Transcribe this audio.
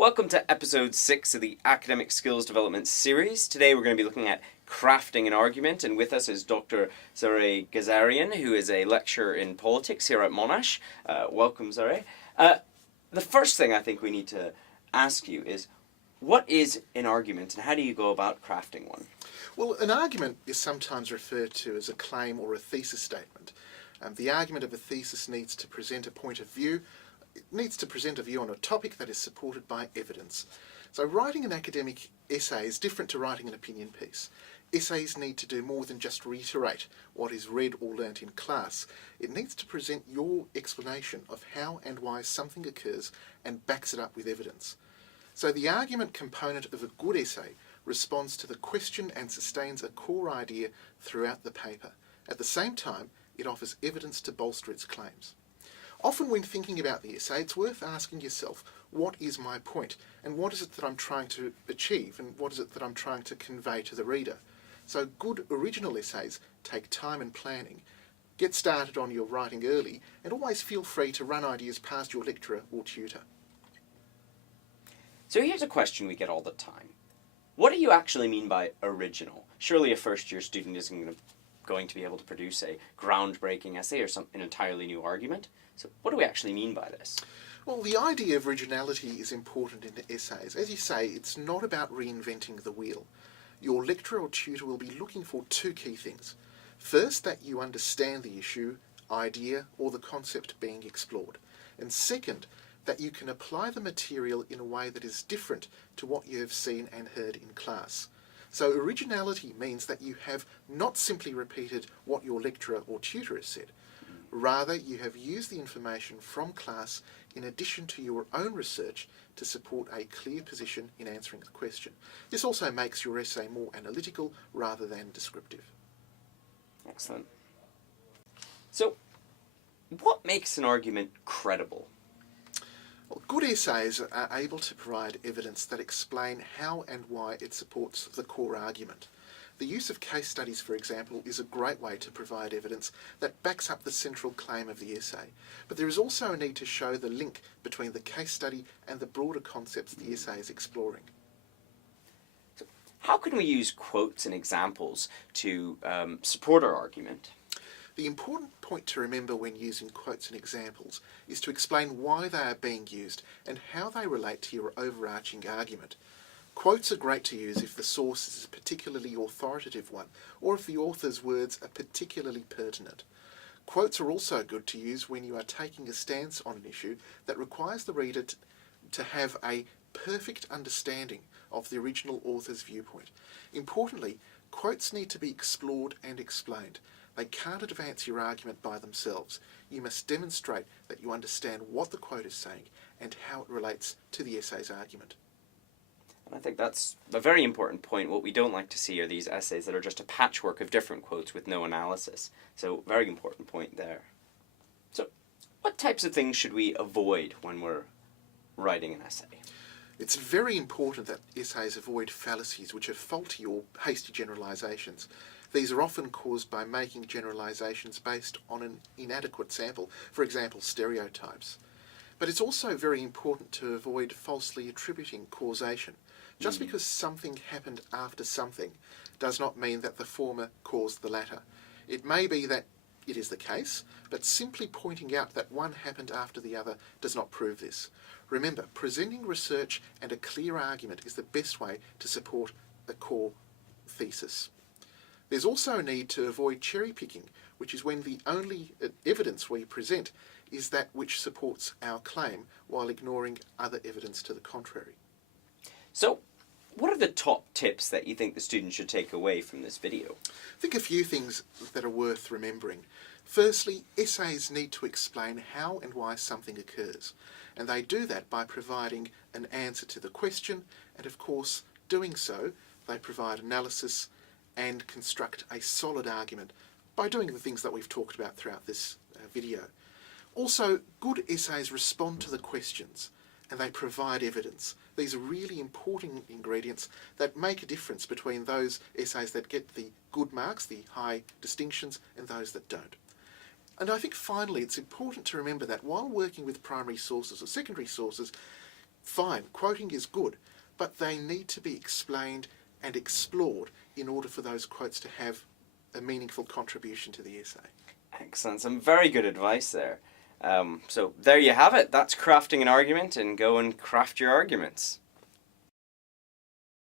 Welcome to episode 6 of the Academic Skills Development series. Today we're going to be looking at crafting an argument, and with us is Dr. Zare Gazarian, who is a lecturer in politics here at Monash. Welcome, Zare. The first thing I think we need to ask you is, what is an argument and how do you go about crafting one? Well, an argument is sometimes referred to as a claim or a thesis statement. The argument of a thesis needs to present a point of view. It needs to present a view on a topic that is supported by evidence. So writing an academic essay is different to writing an opinion piece. Essays need to do more than just reiterate what is read or learnt in class. It needs to present your explanation of how and why something occurs and backs it up with evidence. So the argument component of a good essay responds to the question and sustains a core idea throughout the paper. At the same time, it offers evidence to bolster its claims. Often when thinking about the essay, it's worth asking yourself, what is my point? And what is it that I'm trying to achieve? And what is it that I'm trying to convey to the reader? So good original essays take time and planning. Get started on your writing early, and always feel free to run ideas past your lecturer or tutor. So here's a question we get all the time. What do you actually mean by original? Surely a first-year student isn't going to be able to produce a groundbreaking essay or an entirely new argument. So what do we actually mean by this? Well, the idea of originality is important in essays. As you say, it's not about reinventing the wheel. Your lecturer or tutor will be looking for two key things. First, that you understand the issue, idea, or the concept being explored. And second, that you can apply the material in a way that is different to what you have seen and heard in class. So originality means that you have not simply repeated what your lecturer or tutor has said. Rather, you have used the information from class in addition to your own research to support a clear position in answering the question. This also makes your essay more analytical rather than descriptive. Excellent. So, what makes an argument credible? Well, good essays are able to provide evidence that explain how and why it supports the core argument. The use of case studies, for example, is a great way to provide evidence that backs up the central claim of the essay. But there is also a need to show the link between the case study and the broader concepts the essay is exploring. So how can we use quotes and examples to support our argument? The important point to remember when using quotes and examples is to explain why they are being used and how they relate to your overarching argument. Quotes are great to use if the source is a particularly authoritative one, or if the author's words are particularly pertinent. Quotes are also good to use when you are taking a stance on an issue that requires the reader to have a perfect understanding of the original author's viewpoint. Importantly, quotes need to be explored and explained. They can't advance your argument by themselves. You must demonstrate that you understand what the quote is saying and how it relates to the essay's argument. I think that's a very important point. What we don't like to see are these essays that are just a patchwork of different quotes with no analysis. So, very important point there. So, what types of things should we avoid when we're writing an essay? It's very important that essays avoid fallacies, which are faulty or hasty generalisations. These are often caused by making generalisations based on an inadequate sample, for example, stereotypes. But it's also very important to avoid falsely attributing causation. Just because something happened after something does not mean that the former caused the latter. It may be that it is the case, but simply pointing out that one happened after the other does not prove this. Remember, presenting research and a clear argument is the best way to support a core thesis. There's also a need to avoid cherry picking, which is when the only evidence we present is that which supports our claim while ignoring other evidence to the contrary. So, what are the top tips that you think the student should take away from this video? I think a few things that are worth remembering. Firstly, essays need to explain how and why something occurs, and they do that by providing an answer to the question, and of course, doing so, they provide analysis and construct a solid argument by doing the things that we've talked about throughout this video. Also, good essays respond to the questions and they provide evidence. These are really important ingredients that make a difference between those essays that get the good marks, the high distinctions, and those that don't. And I think finally it's important to remember that while working with primary sources or secondary sources, fine, quoting is good, but they need to be explained and explored in order for those quotes to have a meaningful contribution to the essay. Excellent. Some very good advice there. So there you have it. That's crafting an argument, and go and craft your arguments.